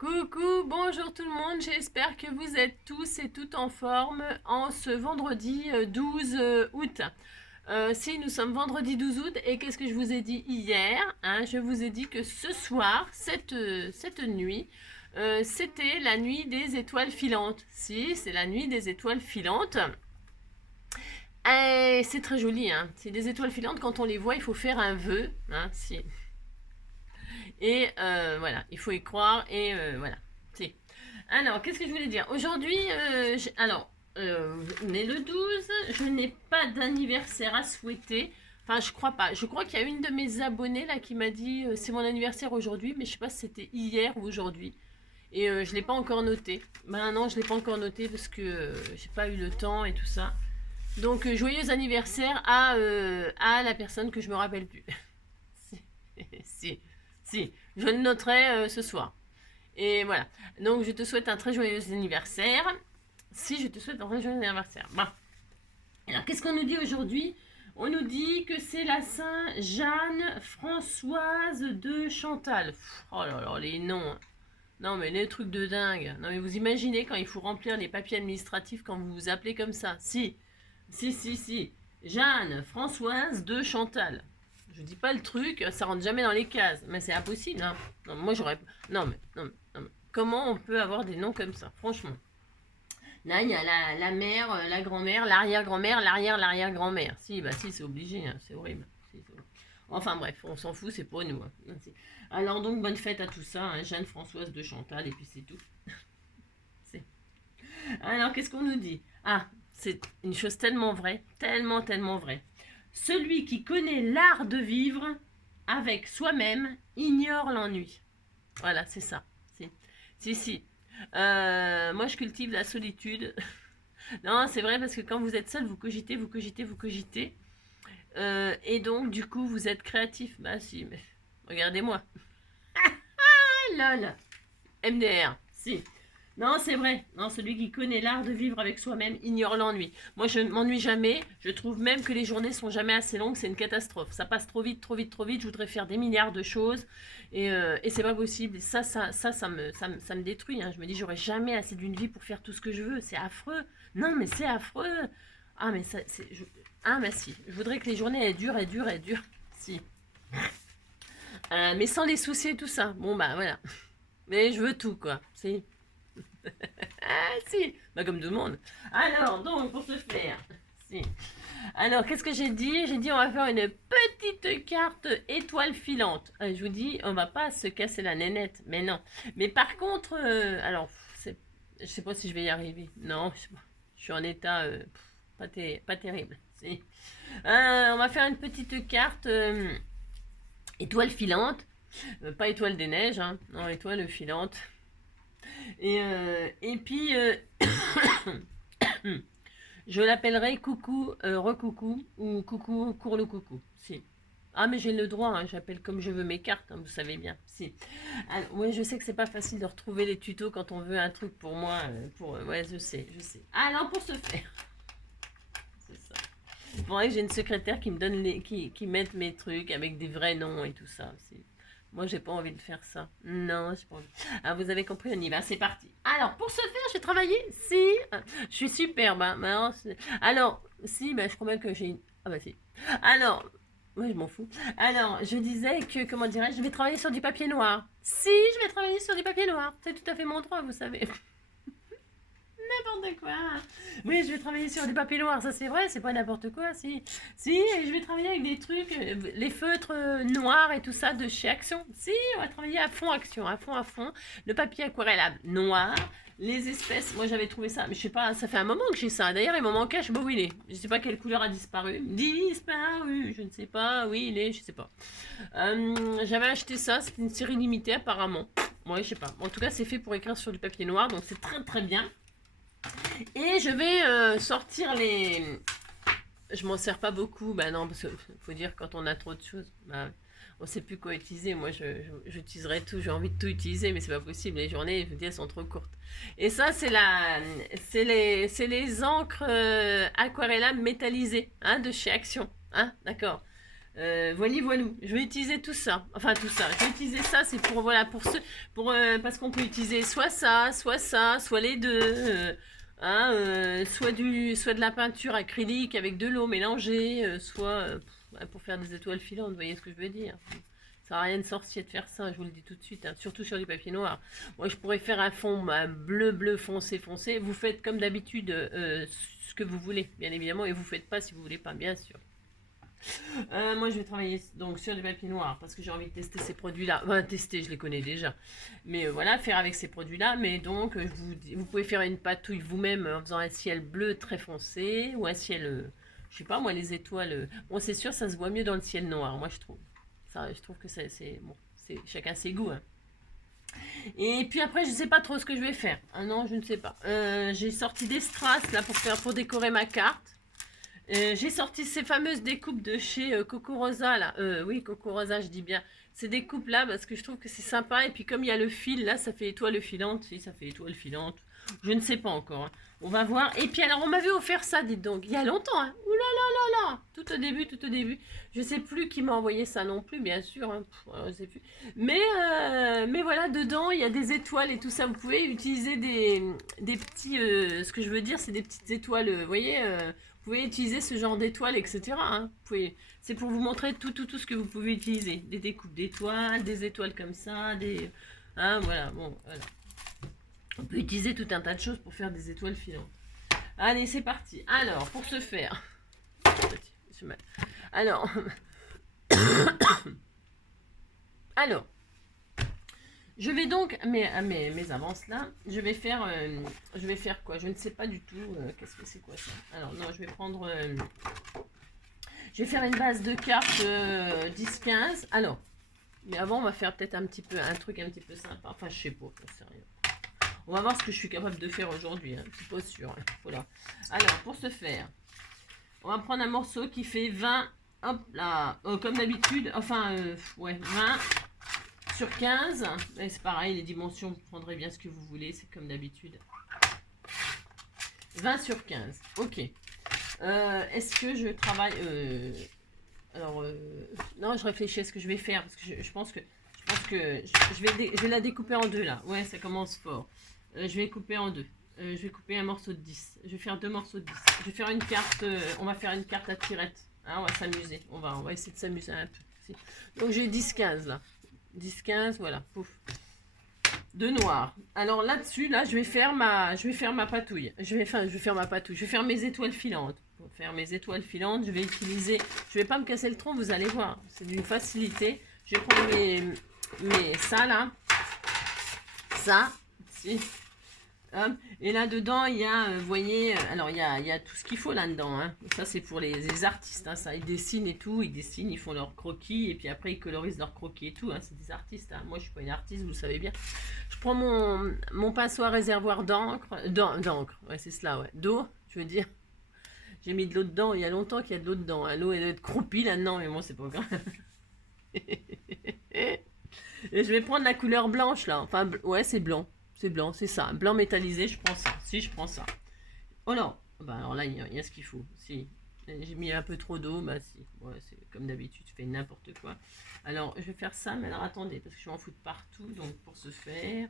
Coucou, bonjour tout le monde, j'espère que vous êtes tous et toutes en forme en ce vendredi 12 août. Si nous sommes vendredi 12 août, et qu'est-ce que je vous ai dit hier, hein? Je vous ai dit que ce soir, cette nuit, c'était la nuit des étoiles filantes. Si, c'est la nuit des étoiles filantes. Et c'est très joli, hein? C'est des étoiles filantes, quand on les voit, il faut faire un vœu, hein? Si. Et voilà, il faut y croire et voilà. Si. Alors, qu'est-ce que je voulais dire? Aujourd'hui, on est le 12, je n'ai pas d'anniversaire à souhaiter. Enfin, je crois pas. Je crois qu'il y a une de mes abonnées là qui m'a dit c'est mon anniversaire aujourd'hui, mais je sais pas si c'était hier ou aujourd'hui. Et je l'ai pas encore noté. Ben non, je l'ai pas encore noté parce que j'ai pas eu le temps et tout ça. Donc, joyeux anniversaire à la personne que je me rappelle plus. si, si, je le noterai ce soir. Et voilà. Donc, je te souhaite un très joyeux anniversaire. Si je te souhaite un très joyeux anniversaire. Bon. Alors, qu'est-ce qu'on nous dit aujourd'hui? On nous dit que c'est la Saint Jeanne Françoise de Chantal. Oh là là, les noms. Non, mais les trucs de dingue. Non, mais vous imaginez quand il faut remplir les papiers administratifs quand vous vous appelez comme ça. Si, si. Jeanne Françoise de Chantal. Je dis pas le truc, ça rentre jamais dans les cases. Mais c'est impossible, hein. Non, moi j'aurais. Non, mais. Comment on peut avoir des noms comme ça, franchement? Là, il y a la mère, la grand-mère, l'arrière-grand-mère, l'arrière-l'arrière-grand-mère. Si, bah si, c'est obligé, hein, c'est horrible. Enfin bref, on s'en fout, c'est pour nous, hein. Alors donc, bonne fête à tout ça, hein, Jeanne-Françoise de Chantal, et puis c'est tout. Alors, qu'est-ce qu'on nous dit? Ah, c'est une chose tellement vraie, tellement vraie. Celui qui connaît l'art de vivre avec soi-même ignore l'ennui. Voilà, c'est ça. Si. Moi, je cultive la solitude. Non, c'est vrai parce que quand vous êtes seul, vous cogitez. Et donc, du coup, vous êtes créatif. Bah si, mais regardez-moi. Ah, lol. MDR, si. Non, c'est vrai. Non, celui qui connaît l'art de vivre avec soi-même ignore l'ennui. Moi, je ne m'ennuie jamais. Je trouve même que les journées sont jamais assez longues. C'est une catastrophe. Ça passe trop vite. Je voudrais faire des milliards de choses. Et c'est pas possible. Et ça me détruit, hein. Je me dis, j'aurai jamais assez d'une vie pour faire tout ce que je veux. C'est affreux. Non, mais c'est affreux. Ah, mais ça, ah, mais si. Je voudrais que les journées, elles durent. Si. Mais sans les soucis et tout ça. Bon, bah, voilà. Mais je veux tout, quoi. Si. Ah, si, bah, comme tout le monde. Alors, donc, pour ce faire, si. Alors, qu'est-ce que j'ai dit? J'ai dit, on va faire une petite carte étoile filante. Je vous dis, on va pas se casser la nénette, mais non. Mais par contre, alors, je sais pas si je vais y arriver. Non, je sais pas. Je suis en état pas terrible. Si. On va faire une petite carte étoile filante. Pas étoile des neiges, hein. Non, étoile filante. Et puis, je l'appellerai coucou, recoucou, ou coucou, courle coucou. Si. Ah, mais j'ai le droit, hein, j'appelle comme je veux mes cartes, hein, vous savez bien. Si. Alors, ouais, je sais que c'est pas facile de retrouver les tutos quand on veut un truc pour moi. Ouais, je sais. Alors, pour ce faire, c'est ça. Il faudrait que j'ai une secrétaire qui me donne qui mette mes trucs avec des vrais noms et tout ça. Moi, j'ai pas envie de faire ça. Non, j'ai pas envie. Ah, vous avez compris, on y va, c'est parti. Alors, pour ce faire, j'ai travaillé. Si, je suis superbe. Hein. Alors, si, je crois bien que j'ai une. Ah, bah, si. Alors, moi, je m'en fous. Alors, je disais que, comment dirais-je, je vais travailler sur du papier noir. Si, je vais travailler sur du papier noir. C'est tout à fait mon droit, vous savez. N'importe quoi. Oui, je vais travailler sur du papier noir, ça c'est vrai, c'est pas n'importe quoi, si. Si, je vais travailler avec des trucs, les feutres noirs et tout ça de chez Action. Si, on va travailler à fond Action, à fond. Le papier aquarellable noir, les espèces, moi j'avais trouvé ça, mais je sais pas, ça fait un moment que j'ai ça. D'ailleurs, il m'en manquait, je sais pas où il est. Je sais pas quelle couleur a disparu. Disparu, je ne sais pas, oui, il est, je sais pas. J'avais acheté ça, c'est une série limitée apparemment. Moi, je sais pas. En tout cas, c'est fait pour écrire sur du papier noir, donc c'est très bien. Et je vais sortir les. Je m'en sers pas beaucoup, bah non, parce qu'il faut dire quand on a trop de choses, on sait plus quoi utiliser. Moi, j'utiliserai tout, j'ai envie de tout utiliser, mais c'est pas possible. Les journées, je vous dis, elles sont trop courtes. Et ça, c'est les encres aquarellables métallisées, hein, de chez Action, hein, d'accord. Voilà, voilou. Je vais utiliser tout ça. Enfin, tout ça. Je vais utiliser ça, c'est pour, voilà, pour ceux, pour, parce qu'on peut utiliser soit ça, soit les deux. Hein, soit de la peinture acrylique avec de l'eau mélangée, soit pour faire des étoiles filantes. Vous voyez ce que je veux dire? Ça n'a rien de sorcier de faire ça, je vous le dis tout de suite, hein, surtout sur du papier noir. Moi, je pourrais faire un fond bleu foncé. Vous faites comme d'habitude ce que vous voulez, bien évidemment, et vous faites pas si vous voulez pas, bien sûr. Moi, je vais travailler donc sur du papier noir parce que j'ai envie de tester ces produits-là. Enfin, tester, je les connais déjà. Mais voilà, faire avec ces produits-là. Mais donc, vous pouvez faire une patouille vous-même en faisant un ciel bleu très foncé ou un ciel, je sais pas moi, les étoiles. Bon, c'est sûr, ça se voit mieux dans le ciel noir, moi, je trouve. Ça, je trouve que c'est bon, c'est chacun ses goûts. Hein. Et puis après, je sais pas trop ce que je vais faire. Ah non, je ne sais pas. J'ai sorti des strass là pour décorer ma carte. J'ai sorti ces fameuses découpes de chez Coco Rosa là. Oui, Coco Rosa, je dis bien. Ces découpes là parce que je trouve que c'est sympa. Et puis comme il y a le fil là, ça fait étoile filante. Si, ça fait étoile filante. Je ne sais pas encore. Hein. On va voir. Et puis alors, on m'avait offert ça, dites donc. Il y a longtemps. Hein. Ouh là là là là. Tout au début, tout au début. Je sais plus qui m'a envoyé ça non plus, bien sûr. Hein. Je sais plus. Mais voilà, dedans, il y a des étoiles et tout ça. Vous pouvez utiliser des petits... ce que je veux dire, c'est des petites étoiles. Vous voyez vous pouvez utiliser ce genre d'étoiles, etc. Hein. C'est pour vous montrer tout ce que vous pouvez utiliser. Des découpes d'étoiles, des étoiles comme ça, des... Hein, voilà, bon, voilà. On peut utiliser tout un tas de choses pour faire des étoiles filantes. Allez, c'est parti. Alors, pour ce faire... Alors... Alors... Je vais donc, mes avances là, je vais faire quoi? Je ne sais pas du tout, qu'est-ce que c'est quoi ça? Alors non, je vais prendre, je vais faire une base de cartes 10-15. Alors, mais avant on va faire peut-être un truc un petit peu sympa, enfin je sais pas, je sais rien. On va voir ce que je suis capable de faire aujourd'hui, hein. Je suis pas sûre, hein. Voilà. Alors, pour ce faire, on va prendre un morceau qui fait 20, hop là, comme d'habitude, enfin, ouais, 20 sur 15, c'est pareil, les dimensions, vous prendrez bien ce que vous voulez, c'est comme d'habitude. 20 sur 15, ok. Est-ce que je travaille... alors, non, je réfléchis à ce que je vais faire, parce que je pense que je vais la découper en deux, là. Ouais, ça commence fort. Je vais couper en deux. Je vais couper un morceau de 10. Je vais faire deux morceaux de 10. Je vais faire une carte... on va faire une carte à tirette. Hein, on va s'amuser. On va essayer de s'amuser un peu. Donc, j'ai 10-15, là. 10-15, voilà, pouf. De noir. Alors là-dessus, là, je vais faire ma patouille. Je vais faire mes étoiles filantes. Pour faire mes étoiles filantes, je vais utiliser... Je vais pas me casser le tronc, vous allez voir. C'est d'une facilité. Je vais prendre ça, là. Ça, ici. Hop. Et là-dedans, il y a, vous voyez, alors il y a tout ce qu'il faut là-dedans. Hein. Ça, c'est pour les artistes. Hein, ça, ils dessinent et tout. Ils dessinent, ils font leurs croquis. Et puis après, ils colorisent leurs croquis et tout. Hein. C'est des artistes. Hein. Moi, je suis pas une artiste, vous le savez bien. Je prends mon pinceau à réservoir d'encre. D'encre, ouais, c'est cela, ouais. D'eau, je veux dire. J'ai mis de l'eau dedans. Il y a longtemps qu'il y a de l'eau dedans. Hein. L'eau, elle doit être croupie là-dedans. Mais bon, c'est pas grave. Et je vais prendre la couleur blanche, là. Enfin, ouais, c'est blanc. C'est blanc, c'est ça. Blanc métallisé, je prends ça. Si, je prends ça. Oh non. Bah, alors là, il y a ce qu'il faut. Si. J'ai mis un peu trop d'eau, bah si. Ouais, c'est comme d'habitude, je fais n'importe quoi. Alors, je vais faire ça, mais alors attendez, parce que je vais en foutre partout. Donc, pour ce faire.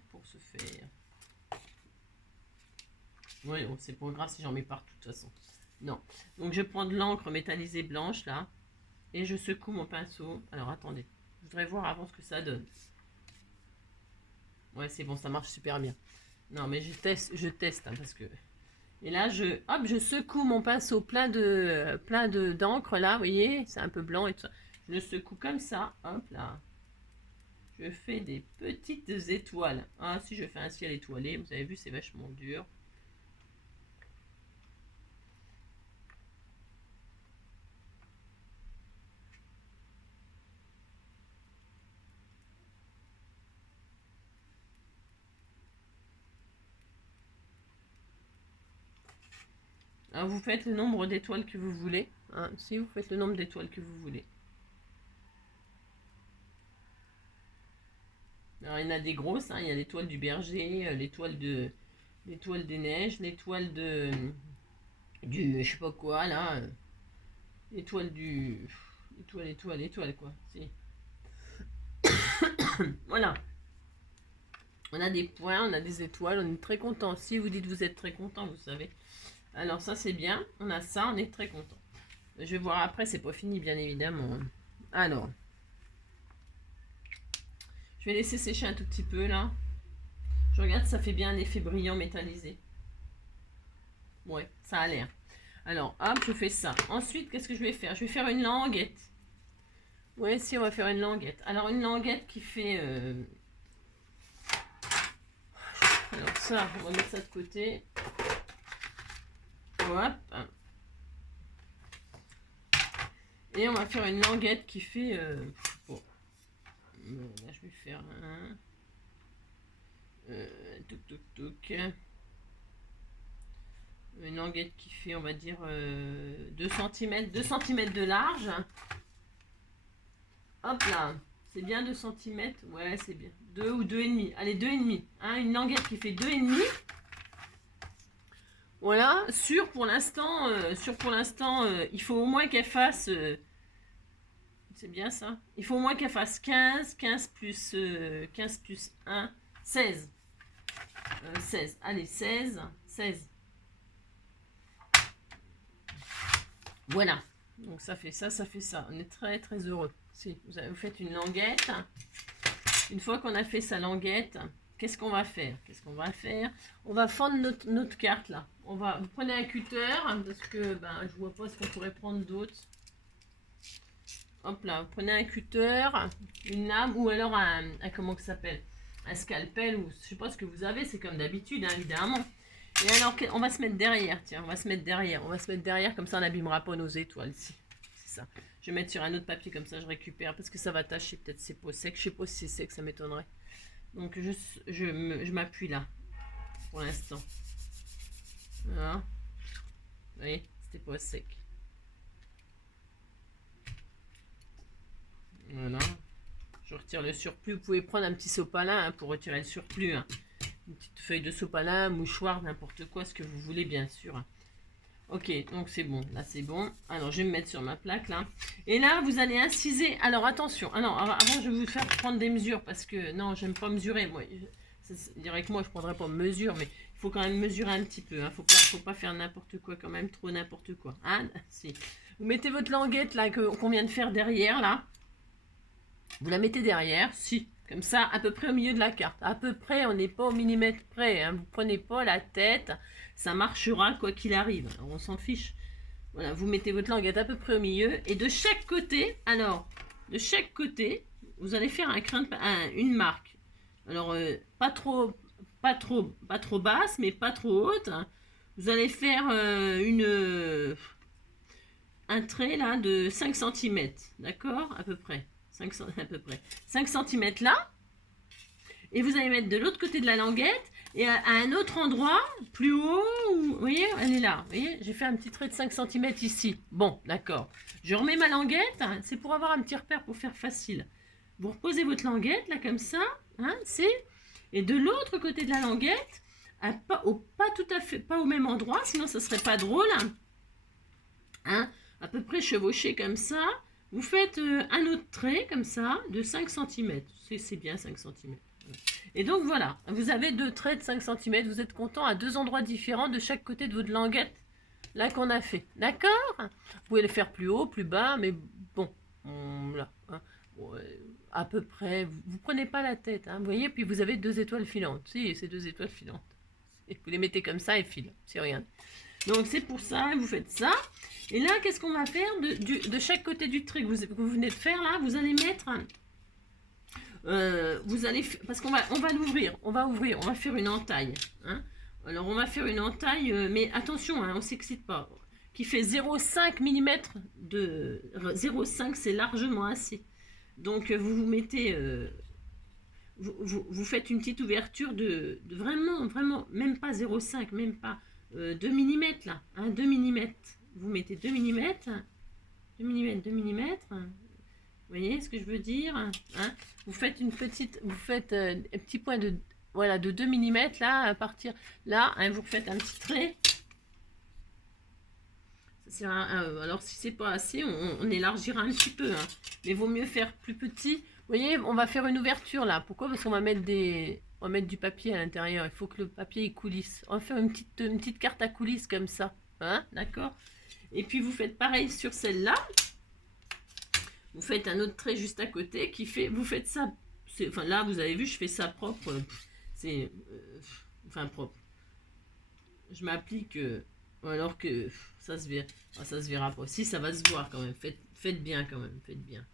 Ouais, bon, c'est pas grave si j'en mets partout, de toute façon. Non. Donc, je prends de l'encre métallisée blanche, là. Et je secoue mon pinceau. Alors, attendez. Je voudrais voir avant ce que ça donne. Ouais, c'est bon, ça marche super bien. Non, mais je teste hein, parce que... Et là, je secoue mon pinceau plein d'encre, là, vous voyez, c'est un peu blanc et tout ça. Je le secoue comme ça, hop, là. Je fais des petites étoiles. Ah, si je fais un ciel étoilé, vous avez vu, c'est vachement dur. Alors, vous faites le nombre d'étoiles que vous voulez. Hein, si vous faites le nombre d'étoiles que vous voulez. Alors, il y en a des grosses. Hein, il y a l'étoile du berger, l'étoile des neiges, l'étoile du... je sais pas quoi, là. L'étoile du... Étoile, étoile, étoile, quoi. Si. Voilà. On a des points, on a des étoiles, on est très content. Si vous dites vous êtes très content, vous savez. Alors ça c'est bien, on a ça, on est très content. Je vais voir après, c'est pas fini bien évidemment. Alors, je vais laisser sécher un tout petit peu là. Je regarde, ça fait bien un effet brillant métallisé. Ouais, ça a l'air. Alors, hop, je fais ça. Ensuite, qu'est-ce que je vais faire? Je vais faire une languette. Ouais, si, on va faire une languette. Alors, une languette qui fait... Alors ça, on va mettre ça de côté. Hop. Et on va faire une languette qui fait... Bon. Là, je vais faire un... Touc, touc, touc. Une languette qui fait, on va dire, 2 cm. 2 cm de large. Hop là. C'est bien 2 cm. Ouais, c'est bien. 2 ou 2,5. Allez, 2,5. Hein, une languette qui fait 2,5. Voilà. Pour l'instant, il faut au moins qu'elle fasse... c'est bien ça. Il faut au moins qu'elle fasse 15. 15 plus 1. 16. 16. Allez, 16. 16. Voilà. Donc ça fait ça, ça fait ça. On est très très heureux. Si vous faites une languette. Une fois qu'on a fait sa languette, qu'est-ce qu'on va faire? On va fendre notre carte là. Vous prenez un cutter, parce que je vois pas ce qu'on pourrait prendre d'autre. Hop là, vous prenez un cutter, une lame, ou alors comment ça s'appelle? Un scalpel, ou je sais pas ce que vous avez, c'est comme d'habitude, hein, évidemment. Et alors, on va se mettre derrière, tiens, on va se mettre derrière, comme ça on n'abîmera pas nos étoiles, ici. C'est ça. Je vais mettre sur un autre papier, comme ça je récupère, parce que ça va tâcher, peut-être c'est pas sec, je sais pas si c'est sec, ça m'étonnerait. Donc je m'appuie là, pour l'instant. Voilà. Vous voyez, c'était pas sec. Voilà. Je retire le surplus. Vous pouvez prendre un petit sopalin hein, pour retirer le surplus. Hein. Une petite feuille de sopalin, mouchoir, n'importe quoi, ce que vous voulez, bien sûr. Ok, donc c'est bon. Là, c'est bon. Alors, je vais me mettre sur ma plaque, là. Et là, vous allez inciser. Alors, attention. Alors, avant, je vais vous faire prendre des mesures parce que, non, j'aime pas mesurer. Moi, dirais que moi, je prendrais pas mesure, mais il faut quand même mesurer un petit peu. Hein. Faut pas faire n'importe quoi, quand même, trop n'importe quoi. Hein si. Vous mettez votre languette, là, qu'on vient de faire derrière, là. Vous la mettez derrière, si, comme ça, à peu près au milieu de la carte. À peu près, on n'est pas au millimètre près. Hein. Vous prenez pas la tête, ça marchera quoi qu'il arrive. Alors, on s'en fiche. Voilà, vous mettez votre languette à peu près au milieu. Et de chaque côté, vous allez faire une marque. Alors, pas trop basse, mais pas trop haute. Hein. Vous allez faire un trait là de 5 cm. D'accord? À peu près. 5 cm là. Et vous allez mettre de l'autre côté de la languette. Et à un autre endroit, plus haut, vous voyez, elle est là. Vous voyez, j'ai fait un petit trait de 5 cm ici. Bon, d'accord. Je remets ma languette. Hein, c'est pour avoir un petit repère pour faire facile. Vous reposez votre languette, là, comme ça. Hein, et de l'autre côté de la languette, pas tout à fait, pas au même endroit, sinon ça serait pas drôle. Hein, à peu près chevauché comme ça. Vous faites un autre trait, comme ça, de 5 cm. C'est bien 5 cm. Et donc voilà, vous avez 2 traits de 5 cm. Vous êtes content à 2 endroits différents de chaque côté de votre languette, là qu'on a fait. D'accord? Vous pouvez le faire plus haut, plus bas, mais bon, là, hein, à peu près. Vous prenez pas la tête, hein, vous voyez, puis vous avez 2 étoiles filantes. Si, c'est 2 étoiles filantes. Et vous les mettez comme ça et filent, c'est rien. Donc c'est pour ça, vous faites ça. Et là, qu'est-ce qu'on va faire de chaque côté du trait que vous venez de faire là? Vous allez mettre, parce qu'on va l'ouvrir, on va faire une entaille. Hein. Alors on va faire une entaille, mais attention, hein, on ne s'excite pas. Qui fait 0,5 mm de 0,5, c'est largement assez. Donc vous mettez, vous faites une petite ouverture de vraiment, même pas 0,5, même pas 2 mm là, hein, 2 mm. Vous mettez 2 mm, 2 mm, 2 mm. Vous voyez ce que je veux dire, hein? Vous faites un petit point de 2 mm là, à partir là, hein, vous faites un petit trait. alors si c'est pas assez, on élargira un petit peu, hein. Mais vaut mieux faire plus petit. Vous voyez, on va faire une ouverture là. Pourquoi? Parce qu'on va mettre on va mettre du papier à l'intérieur. Il faut que le papier il coulisse. On va faire une petite carte à coulisses comme ça, hein, d'accord? Et puis vous faites pareil sur celle-là. Vous faites un autre trait juste à côté qui fait, vous faites ça. Enfin là, vous avez vu, je fais ça propre. C'est, enfin propre. Je m'applique, alors que ça se verra, ça se verra pas. Si, ça va se voir quand même. Faites bien quand même, faites bien.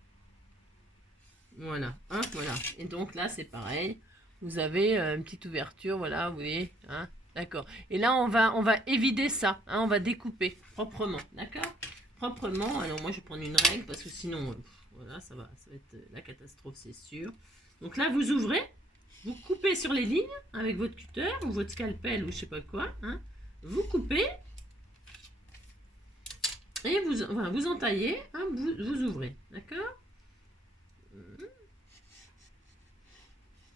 Voilà, hein, voilà. Et donc là, c'est pareil. Vous avez une petite ouverture, voilà, vous voyez, hein, d'accord. Et là, on va évider ça, hein, on va découper proprement, d'accord? Proprement. Alors moi, je vais prendre une règle parce que sinon, voilà, ça va être la catastrophe, c'est sûr. Donc là, vous ouvrez, vous coupez sur les lignes avec votre cutter ou votre scalpel ou je sais pas quoi, hein. Vous coupez et vous entaillez, hein, vous ouvrez, d'accord?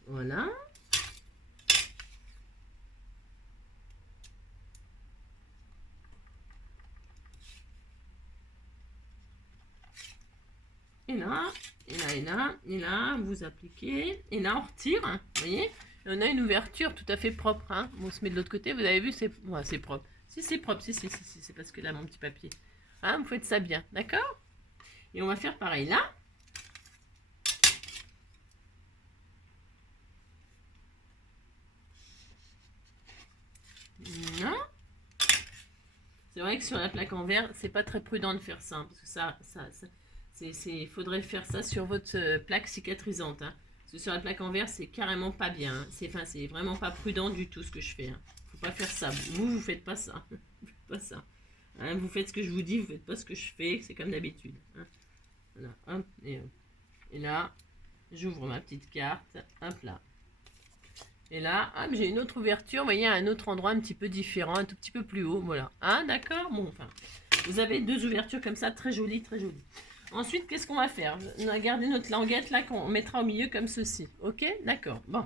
Voilà. Et là, et là, et là, et là, vous appliquez. Et là, on retire, hein, vous voyez? Et on a une ouverture tout à fait propre, hein. Bon, on se met de l'autre côté, vous avez vu, c'est propre. Si, c'est propre, si, c'est parce que là, mon petit papier. Hein, vous faites ça bien, d'accord? Et on va faire pareil là. Voilà. C'est vrai que sur la plaque en verre, c'est pas très prudent de faire ça, hein, parce que faudrait faire ça sur votre plaque cicatrisante, hein. Parce que sur la plaque en verre, c'est carrément pas bien, hein. C'est vraiment pas prudent du tout ce que je fais, hein. Faut pas faire ça. Vous faites pas ça. Vous faites pas ça. Hein, vous faites ce que je vous dis, vous faites pas ce que je fais, c'est comme d'habitude, hein. Voilà, hop, et là, j'ouvre ma petite carte, hop là. Et là, hop, j'ai une autre ouverture, vous voyez, à un autre endroit un petit peu différent, un tout petit peu plus haut, voilà. Hein, d'accord? Bon, enfin, vous avez deux ouvertures comme ça, très jolies, très jolies. Ensuite, qu'est-ce qu'on va faire? On va garder notre languette là, qu'on mettra au milieu comme ceci. Ok? D'accord, bon.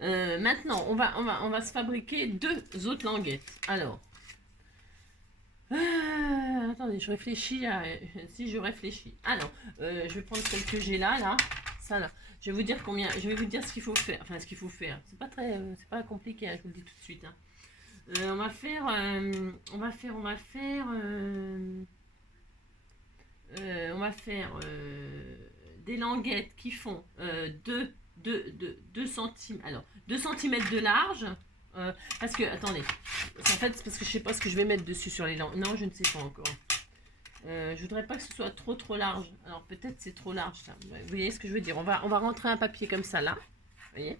Maintenant, on va se fabriquer deux autres languettes. Alors, attendez, je réfléchis si je réfléchis. Alors, je vais prendre celle que j'ai là, ça là. Je vais vous dire combien, je vais vous dire ce qu'il faut faire. Enfin, ce qu'il faut faire. C'est pas compliqué, hein, je vous le dis tout de suite, hein. On va faire des languettes qui font 2 cm. Alors, 2 cm de large. Parce que, attendez, en fait, c'est parce que je sais pas ce que je vais mettre dessus sur les langues. Non, je ne sais pas encore. Je voudrais pas que ce soit trop large. Alors, peut-être c'est trop large, ça. Vous voyez ce que je veux dire? On va rentrer un papier comme ça, là. Vous voyez?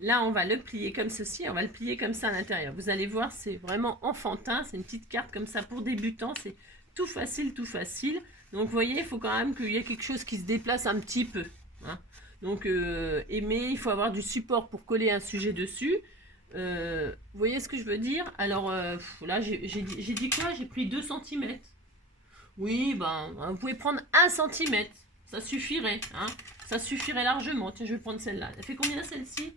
Là, on va le plier comme ceci. On va le plier comme ça à l'intérieur. Vous allez voir, c'est vraiment enfantin. C'est une petite carte comme ça pour débutants. C'est tout facile, tout facile. Donc, vous voyez, il faut quand même qu'il y ait quelque chose qui se déplace un petit peu, hein. Donc, mais il faut avoir du support pour coller un sujet dessus. Vous voyez ce que je veux dire? Alors, là, j'ai dit quoi? J'ai pris 2 cm. Oui, ben, vous pouvez prendre 1 cm. Ça suffirait, hein. Ça suffirait largement. Tiens, je vais prendre celle-là. Elle fait combien, celle-ci?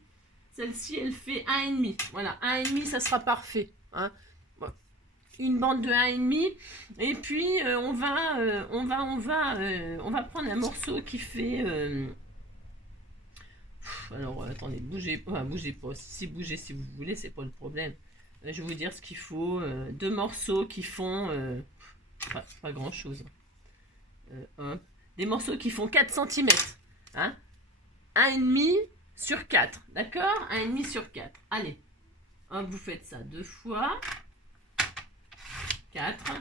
Celle-ci, elle fait 1,5. Voilà, 1,5, ça sera parfait, hein. Une bande de 1,5. Et puis, on va prendre un morceau qui fait... alors, attendez, bougez pas. Si bougez si vous voulez, c'est pas le problème. Je vais vous dire ce qu'il faut. 2 morceaux qui font... pas grand-chose. Des morceaux qui font 4 cm. Hein, 1,5 sur 4. D'accord? 1,5 sur 4. Allez. Vous faites ça 2 fois. 4.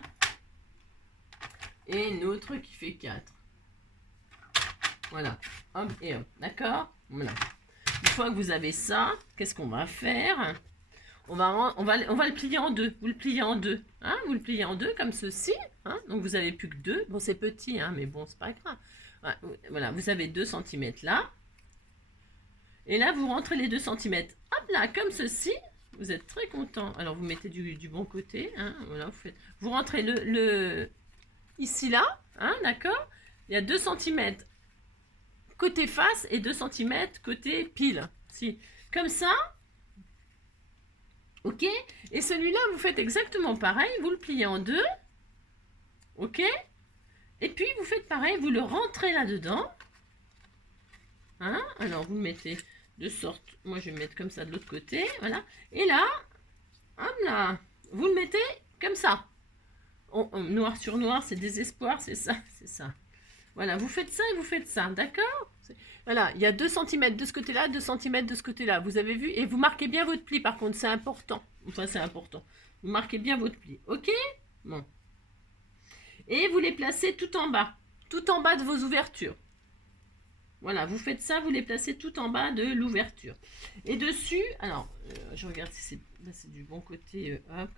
Et une autre qui fait 4. Voilà. Hop et hop. D'accord? Voilà. Une fois que vous avez ça, qu'est-ce qu'on va faire? On va le plier en deux. Vous le pliez en deux. Hein, vous le pliez en deux comme ceci. Hein, donc vous avez plus que 2. Bon, c'est petit, hein, mais bon, c'est pas grave. Voilà, vous avez 2 cm là. Et là, vous rentrez les 2 cm. Hop là, comme ceci. Vous êtes très content. Alors, vous mettez du bon côté. Hein, voilà, vous rentrez ici là. Hein, d'accord? Il y a 2 cm côté face et 2 cm côté pile. Si. Comme ça. Ok? Et celui-là, vous faites exactement pareil. Vous le pliez en deux. Ok? Et puis, vous faites pareil. Vous le rentrez là-dedans. Hein? Alors, vous le mettez de sorte... Moi, je vais me mettre comme ça de l'autre côté. Voilà. Et là, hop là, vous le mettez comme ça. Noir sur noir, c'est désespoir, c'est ça, c'est ça. Voilà, vous faites ça et vous faites ça, d'accord? Voilà, il y a 2 cm de ce côté-là, 2 cm de ce côté-là. Vous avez vu? Et vous marquez bien votre pli, par contre, c'est important. Enfin, c'est important. Vous marquez bien votre pli, ok? Bon. Et vous les placez tout en bas de vos ouvertures. Voilà, vous faites ça, vous les placez tout en bas de l'ouverture. Et dessus, alors, je regarde si c'est du bon côté, hop,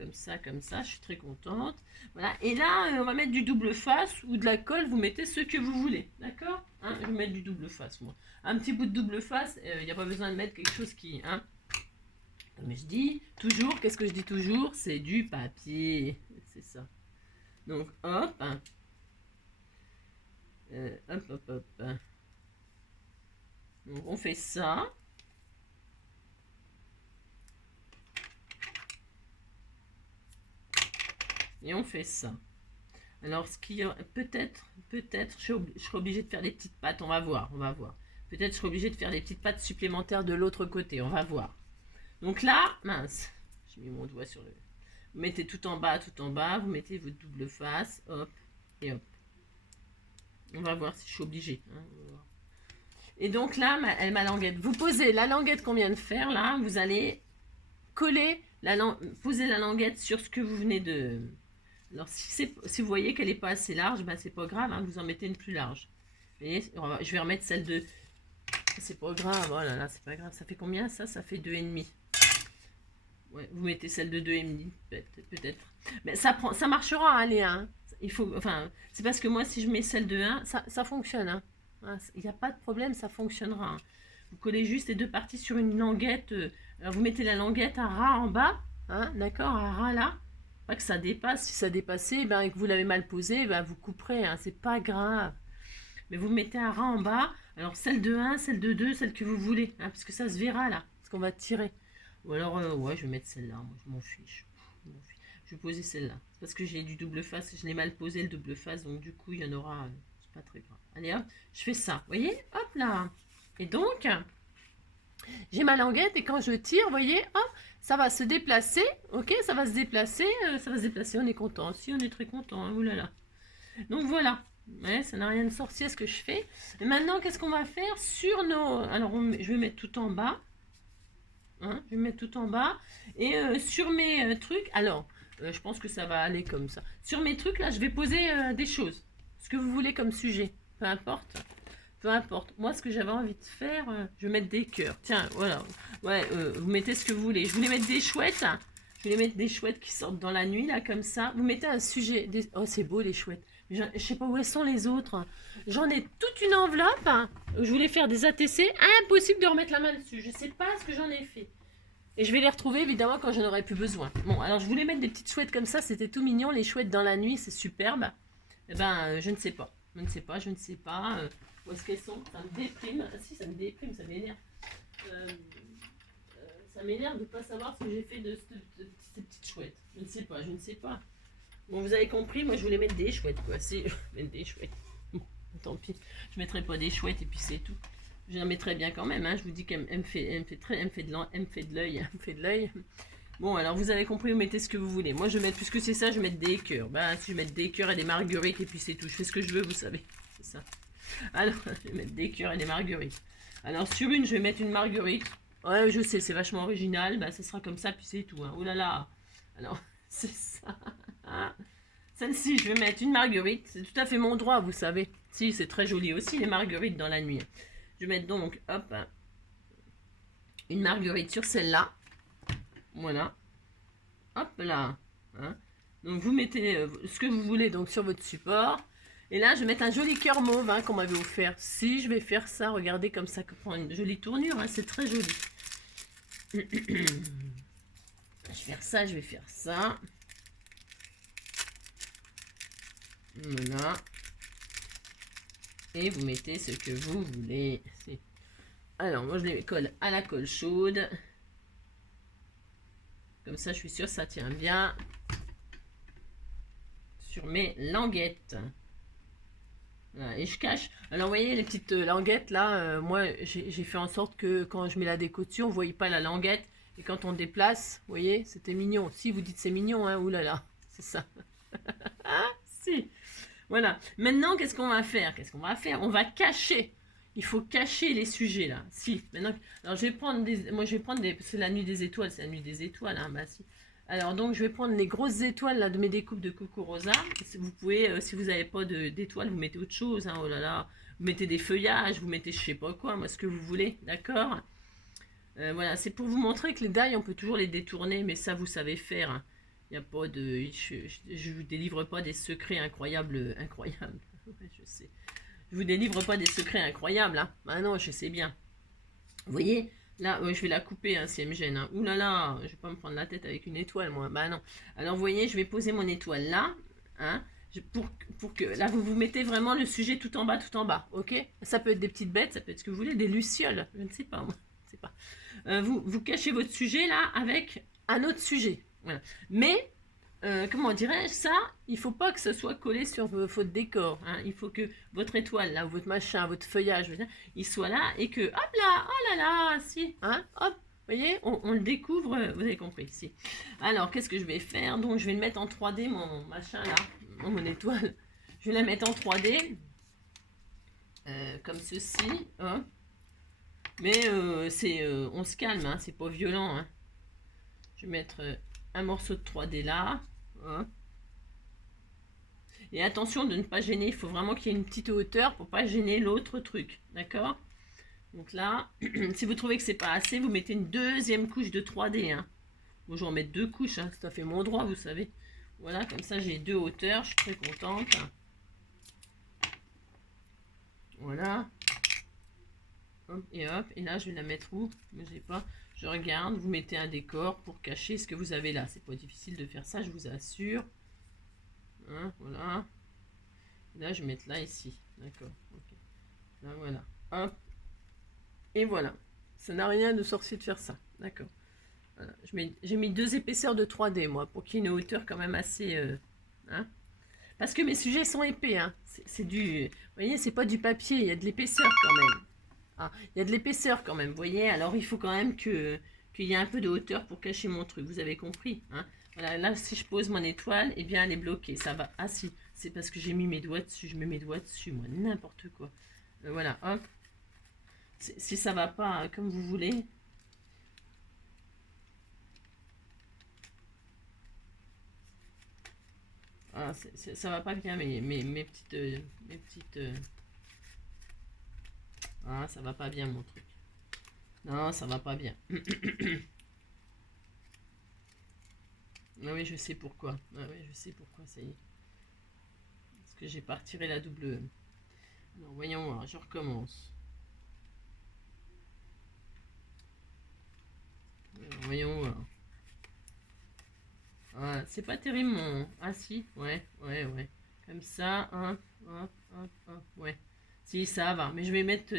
comme ça, je suis très contente. Voilà, et là, on va mettre du double face ou de la colle, vous mettez ce que vous voulez, d'accord, hein, je vais mettre du double face, moi. Un petit bout de double face, il n'y a pas besoin de mettre quelque chose qui, hein, comme je dis, toujours, qu'est-ce que je dis toujours? C'est du papier, c'est ça. Donc, hop, hein, hop. Donc, on fait ça. Et on fait ça. Alors, ce qui peut-être, je serai obligée de faire des petites pattes. On va voir. Peut-être je serai obligée de faire des petites pattes supplémentaires de l'autre côté. On va voir. Donc là, mince. J'ai mis mon doigt sur le... Vous mettez tout en bas. Vous mettez votre double face. Hop. Et hop. On va voir si je suis obligée. Hein, et donc là, ma languette. Vous posez la languette qu'on vient de faire. Là, vous allez coller poser la languette sur ce que vous venez de... Alors, si vous voyez qu'elle n'est pas assez large, ben, c'est pas grave, hein, vous en mettez une plus large. Vous voyez, je vais remettre celle de... C'est pas grave, oh là là, c'est pas grave. Ça fait combien ça? Ça fait 2,5. Ouais, vous mettez celle de 2,5, peut-être. Mais ça marchera, hein, les 1. Il faut, enfin, c'est parce que moi, si je mets celle de 1, ça fonctionne. Hein. Il n'y a pas de problème, ça fonctionnera. Hein. Vous collez juste les deux parties sur une languette. Alors, vous mettez la languette à ras en bas, hein, d'accord, à ras là. Pas que ça dépasse. Si ça dépassait, ben, et que vous l'avez mal posé, ben, vous couperez. Hein, c'est pas grave. Mais vous mettez un ras en bas. Alors, celle de 1, celle de 2, celle que vous voulez. Hein, parce que ça se verra là. Parce qu'on va tirer. Ou alors, ouais, je vais mettre celle-là. Moi, je m'en fiche. Je vais poser celle-là. C'est parce que j'ai du double face. Je l'ai mal posé le double face. Donc, du coup, il y en aura. C'est pas très grave. Allez, hop. Je fais ça. Vous voyez? Hop là. Et donc, j'ai ma languette. Et quand je tire, vous voyez? Hop. Ça va se déplacer. Ok? Ça va se déplacer. On est content. Si, on est très content. Hein, oulala. Donc, voilà. Ouais, ça n'a rien de sorcier ce que je fais. Et maintenant, qu'est-ce qu'on va faire sur nos... Alors, je vais mettre tout en bas. Hein, je vais mettre tout en bas. Et sur mes trucs, alors, je pense que ça va aller comme ça. Sur mes trucs, là, je vais poser des choses. Ce que vous voulez comme sujet. Peu importe. Peu importe. Moi, ce que j'avais envie de faire, je vais mettre des cœurs. Tiens, voilà. Ouais, vous mettez ce que vous voulez. Je voulais mettre des chouettes. Hein. Je voulais mettre des chouettes qui sortent dans la nuit, là, comme ça. Vous mettez un sujet. Oh, c'est beau, les chouettes. Je sais pas où elles sont les autres. J'en ai toute une enveloppe. Hein. Je voulais faire des ATC. Impossible de remettre la main dessus. Je sais pas ce que j'en ai fait. Et je vais les retrouver évidemment quand j'en aurai plus besoin. Bon, alors je voulais mettre des petites chouettes comme ça. C'était tout mignon. Les chouettes dans la nuit, c'est superbe. Eh ben, je ne sais pas. Je ne sais pas. Où est-ce qu'elles sont? Ça me déprime. Ah, si, ça me déprime, ça m'énerve. Ça m'énerve de ne pas savoir ce que j'ai fait de ces petites chouettes. Je ne sais pas. Bon, vous avez compris, moi je voulais mettre des chouettes, quoi. Si, je vais mettre des chouettes. Bon, tant pis. Je mettrai pas des chouettes et puis c'est tout. J'en mettrai bien quand même, hein. Je vous dis qu'elle me fait de l'œil. Bon, alors vous avez compris, vous mettez ce que vous voulez. Moi, je vais mettre, puisque c'est ça, je vais mettre des cœurs. Bah, si je vais mettre des cœurs et des marguerites et puis c'est tout. Je fais ce que je veux, vous savez. C'est ça. Alors, je vais mettre des cœurs et des marguerites. Alors, sur une, je vais mettre une marguerite. Ouais, je sais, c'est vachement original. Bah, ce sera comme ça, puis c'est tout. Hein. Oh là là. Alors, c'est ça. Celle-ci, je vais mettre une marguerite. C'est tout à fait mon droit, vous savez. Si, c'est très joli aussi, les marguerites dans la nuit. Je vais mettre donc, hop, une marguerite sur celle-là. Voilà. Hop là. Hein. Donc, vous mettez ce que vous voulez donc sur votre support. Et là, je vais mettre un joli cœur mauve hein, qu'on m'avait offert. Si, je vais faire ça. Regardez comme ça, prend une jolie tournure. Hein, c'est très joli. Je vais faire ça. Voilà. Et vous mettez ce que vous voulez. Alors, moi, je les colle à la colle chaude. Comme ça, je suis sûre que ça tient bien sur mes languettes. Voilà, et je cache. Alors, vous voyez, les petites languettes, là, moi, j'ai fait en sorte que quand je mets la déco dessus, on ne voyait pas la languette. Et quand on déplace, vous voyez, c'était mignon. Si, vous dites c'est mignon, hein, oulala, c'est ça. Ah, si. Voilà. Maintenant, qu'est-ce qu'on va faire? Qu'est-ce qu'on va faire? On va cacher. Il faut cacher les sujets, là. Si, maintenant... Alors, je vais prendre des... Moi, je vais prendre des... C'est la nuit des étoiles, c'est la nuit des étoiles, hein, bah si. Alors, donc, je vais prendre les grosses étoiles, là, de mes découpes de Coco Rosa. Vous pouvez, si vous n'avez pas d'étoiles, vous mettez autre chose, hein, oh là là. Vous mettez des feuillages, vous mettez je sais pas quoi, moi, ce que vous voulez, d'accord? Voilà, c'est pour vous montrer que les die, on peut toujours les détourner, mais ça, vous savez faire, hein. Il n'y a pas de... Je vous délivre pas des secrets incroyables. Incroyables. Je sais. Je vous délivre pas des secrets incroyables. Hein. Ah non, je sais bien. Vous voyez, là, je vais la couper hein, si elle me gêne. Hein. Ouh là là, je vais pas me prendre la tête avec une étoile, moi. Bah non. Alors, vous voyez, je vais poser mon étoile là. Hein, pour que... Là, vous mettez vraiment le sujet tout en bas, tout en bas. Ok? Ça peut être des petites bêtes, ça peut être ce que vous voulez, des lucioles. Je ne sais pas, moi. Je sais pas. Vous cachez votre sujet là avec un autre sujet. Voilà. Mais, comment dirais-je ça? Il ne faut pas que ce soit collé sur votre décor. Hein. Il faut que votre étoile, là, ou votre machin, votre feuillage, je veux dire, il soit là et que, hop là, oh là là, si, hein, hop, vous voyez, on le découvre, vous avez compris, si. Alors, qu'est-ce que je vais faire? Donc, je vais le mettre en 3D, mon machin, là, mon étoile. Je vais la mettre en 3D, comme ceci, hein. Mais on se calme, hein, c'est pas violent, hein. Je vais mettre un morceau de 3D là. Hein. Et attention de ne pas gêner. Il faut vraiment qu'il y ait une petite hauteur pour pas gêner l'autre truc. D'accord? Donc là, si vous trouvez que c'est pas assez, vous mettez une deuxième couche de 3D. Hein. Bon, je vais en mettre 2 couches. Hein. Ça fait mon droit, vous savez. Voilà, comme ça j'ai 2 hauteurs. Je suis très contente. Voilà. Hop, et hop. Et là, je vais la mettre où? Je sais pas. Je regarde, vous mettez un décor pour cacher ce que vous avez là. C'est pas difficile de faire ça, je vous assure. Hein, voilà. Là, je vais mettre là, ici. D'accord. Okay. Là, voilà. Hop. Et voilà. Ça n'a rien de sorcier de faire ça. D'accord. Voilà. J'ai mis 2 épaisseurs de 3D, moi, pour qu'il y ait une hauteur quand même assez... hein. Parce que mes sujets sont épais. Hein. C'est du... Vous voyez, c'est pas du papier, il y a de l'épaisseur quand même. Ah, il y a de l'épaisseur quand même, vous voyez. Alors, il faut quand même qu'il y ait un peu de hauteur pour cacher mon truc. Vous avez compris, hein. Voilà, là, si je pose mon étoile, eh bien, elle est bloquée. Ça va. Ah, si, c'est parce que j'ai mis mes doigts dessus. Je mets mes doigts dessus, moi. N'importe quoi. Voilà, hop. Si ça va pas comme vous voulez. Ah, ça va pas bien, mes petites... Ah, ça va pas bien, mon truc. Non, ça va pas bien. Ah oui, je sais pourquoi. Ah oui, je sais pourquoi, ça y est. Parce que j'ai pas retiré la double... Alors, voyons voir, je recommence. Alors, voyons voir. Ah, c'est pas terrible, mon... Ah si, ouais. Comme ça, hop, ouais. Si, ça va. Mais je vais mettre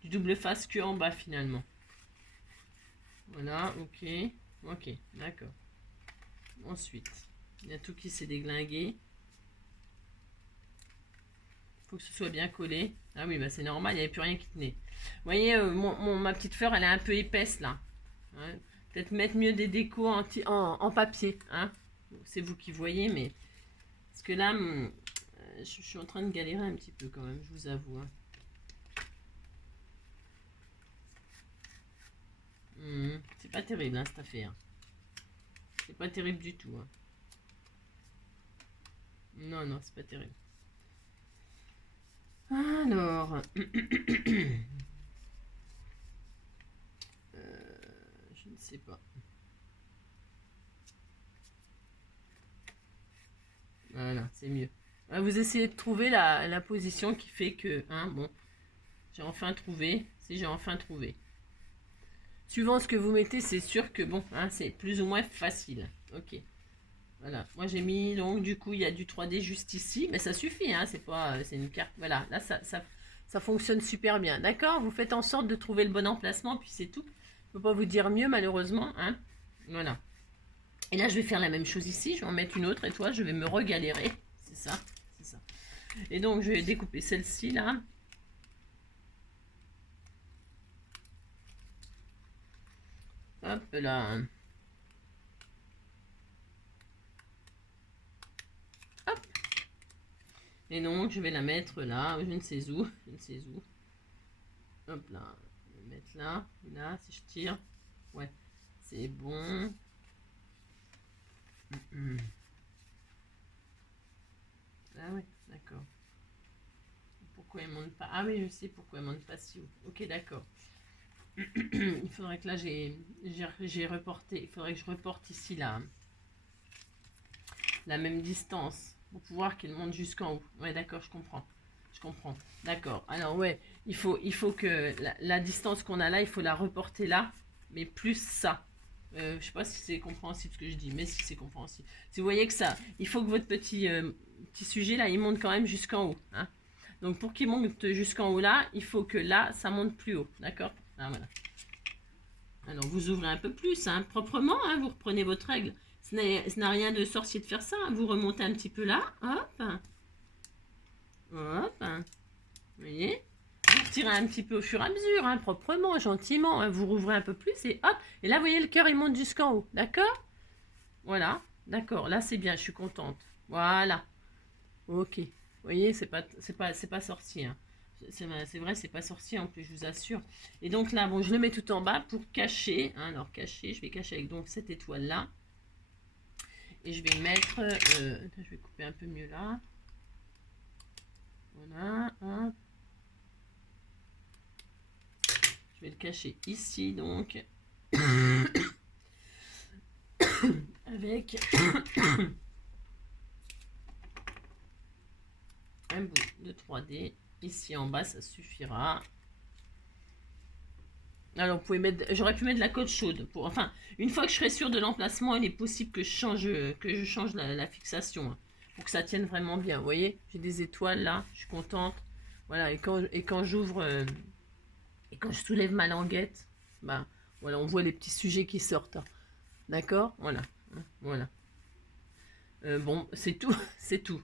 du double face que en bas, finalement. Voilà, ok, d'accord. Ensuite, il y a tout qui s'est déglingué. Faut que ce soit bien collé. Ah oui, bah c'est normal, il n'y avait plus rien qui tenait. Vous voyez, ma petite fleur, elle est un peu épaisse, là. Hein, peut-être mettre mieux des décos en papier. Hein. C'est vous qui voyez, mais... Parce que là, je suis en train de galérer un petit peu quand même, je vous avoue. Hein. C'est pas terrible, hein, cette affaire. C'est pas terrible du tout. Hein. Non, c'est pas terrible. Alors... je ne sais pas. Voilà, c'est mieux. Vous essayez de trouver la position qui fait que... Hein, bon, j'ai enfin trouvé. Si j'ai enfin trouvé. Suivant ce que vous mettez, c'est sûr que bon, hein, c'est plus ou moins facile. Ok. Voilà. Moi, j'ai mis, donc, du coup, il y a du 3D juste ici. Mais ça suffit, hein. C'est pas... c'est une carte... Voilà. Là, ça fonctionne super bien. D'accord? Vous faites en sorte de trouver le bon emplacement, puis c'est tout. Je ne peux pas vous dire mieux, malheureusement. Hein. Voilà. Et là, je vais faire la même chose ici. Je vais en mettre une autre étoile. Je vais me regalérer. C'est ça, c'est ça. Et donc, je vais découper celle-ci, là. Hop là. Hop. Et donc, je vais la mettre là. Je ne sais où. Je ne sais où. Hop là. Je vais mettre là. Et là, si je tire. Ouais, c'est bon. Ah oui, d'accord. Pourquoi elle monte pas? Ah oui, je sais pourquoi elle monte pas si haut. Ok, d'accord. Il faudrait que là, j'ai reporté. Il faudrait que je reporte ici la même distance pour pouvoir qu'elle monte jusqu'en haut. Ouais, d'accord, je comprends. Je comprends. D'accord. Alors, ouais, il faut que la distance qu'on a là, il faut la reporter là, mais plus ça. Je sais pas si c'est compréhensible ce que je dis, mais si c'est compréhensible. Si vous voyez que ça, il faut que votre petit sujet là, il monte quand même jusqu'en haut. Hein. Donc pour qu'il monte jusqu'en haut là, il faut que là, ça monte plus haut. D'accord? Ah, voilà. Alors vous ouvrez un peu plus, hein, proprement, hein, vous reprenez votre règle. Ce n'a rien de sorcier de faire ça. Hein. Vous remontez un petit peu là, hop, hop, vous voyez? Vous retirez un petit peu au fur et à mesure, hein, proprement, gentiment. Hein, vous rouvrez un peu plus et hop. Et là, vous voyez, le cœur, il monte jusqu'en haut. D'accord? Voilà. D'accord. Là, c'est bien. Je suis contente. Voilà. Ok. Vous voyez, c'est pas sorcier. Hein. C'est vrai, c'est pas sorcier en plus, je vous assure. Et donc là, bon, je le mets tout en bas pour cacher. Hein, alors, cacher, je vais cacher avec donc cette étoile-là. Et je vais mettre... je vais couper un peu mieux là. Voilà. Hop. Je vais le cacher ici, donc. Avec un bout de 3D. Ici en bas, ça suffira. Alors, vous pouvez mettre... J'aurais pu mettre de la colle chaude. Enfin, une fois que je serai sûre de l'emplacement, il est possible que je change la fixation. Hein, pour que ça tienne vraiment bien. Vous voyez, j'ai des étoiles là. Je suis contente. Voilà, et quand j'ouvre... et quand je soulève ma languette, bah, voilà, on voit les petits sujets qui sortent. Hein. D'accord? Voilà. Voilà. Bon, c'est tout, c'est tout.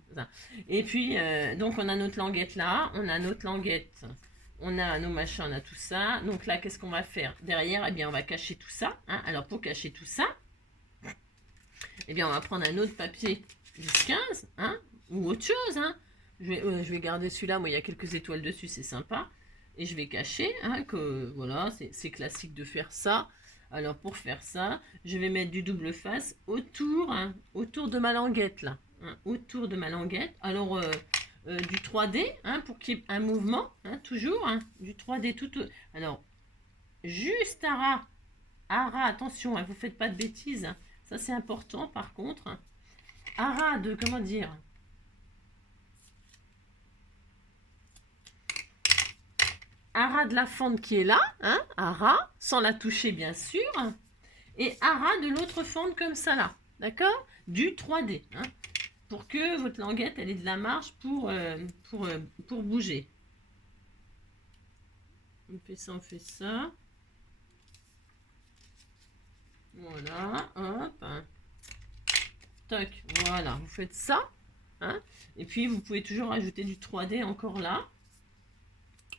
Et puis, donc on a notre languette là, on a notre languette, on a nos machins, on a tout ça. Donc là, qu'est-ce qu'on va faire? Derrière, eh bien, on va cacher tout ça. Hein. Alors, pour cacher tout ça, eh bien, on va prendre un autre papier du 15, hein, ou autre chose. Hein. Je vais garder celui-là, moi, il y a quelques étoiles dessus, c'est sympa. Et je vais cacher, hein, que voilà, c'est classique de faire ça. Alors pour faire ça, je vais mettre du double face autour, hein, autour de ma languette là, hein, autour de ma languette. Alors du 3D, hein, pour qu'il y ait un mouvement, hein, toujours, hein, du 3D tout. Alors juste à ras, attention, hein, vous faites pas de bêtises, hein, ça c'est important par contre. Hein. À ras de comment dire. À ras de la fente qui est là, hein, à ras, sans la toucher bien sûr, et à ras de l'autre fente comme ça là, d'accord? Du 3D, hein, pour que votre languette elle ait de la marge pour bouger. On fait ça, on fait ça. Voilà, hop. Hein. Toc, voilà, vous faites ça. Hein, et puis vous pouvez toujours ajouter du 3D encore là,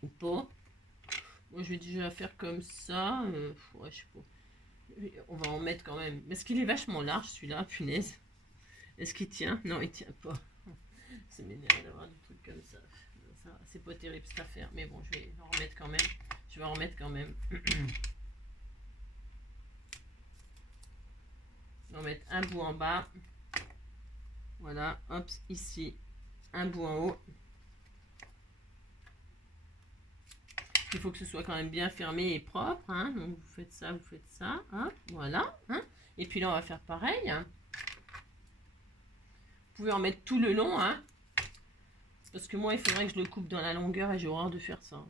ou pas. Moi je vais déjà faire comme ça, ouais, je sais pas. On va en mettre quand même. Parce qu'il est vachement large celui-là, punaise. Est-ce qu'il tient? Non, il tient pas. Ça m'énerve d'avoir des trucs comme ça. C'est pas terrible cette affaire. Mais bon, je vais en remettre quand même. Je vais en remettre quand même. Je vais en mettre un bout en bas. Voilà, hop, ici. Un bout en haut. Il faut que ce soit quand même bien fermé et propre. Hein. Donc vous faites ça, vous faites ça. Hein. Voilà. Hein. Et puis là, on va faire pareil. Hein. Vous pouvez en mettre tout le long. Hein. Parce que moi, il faudrait que je le coupe dans la longueur et j'ai horreur de faire ça.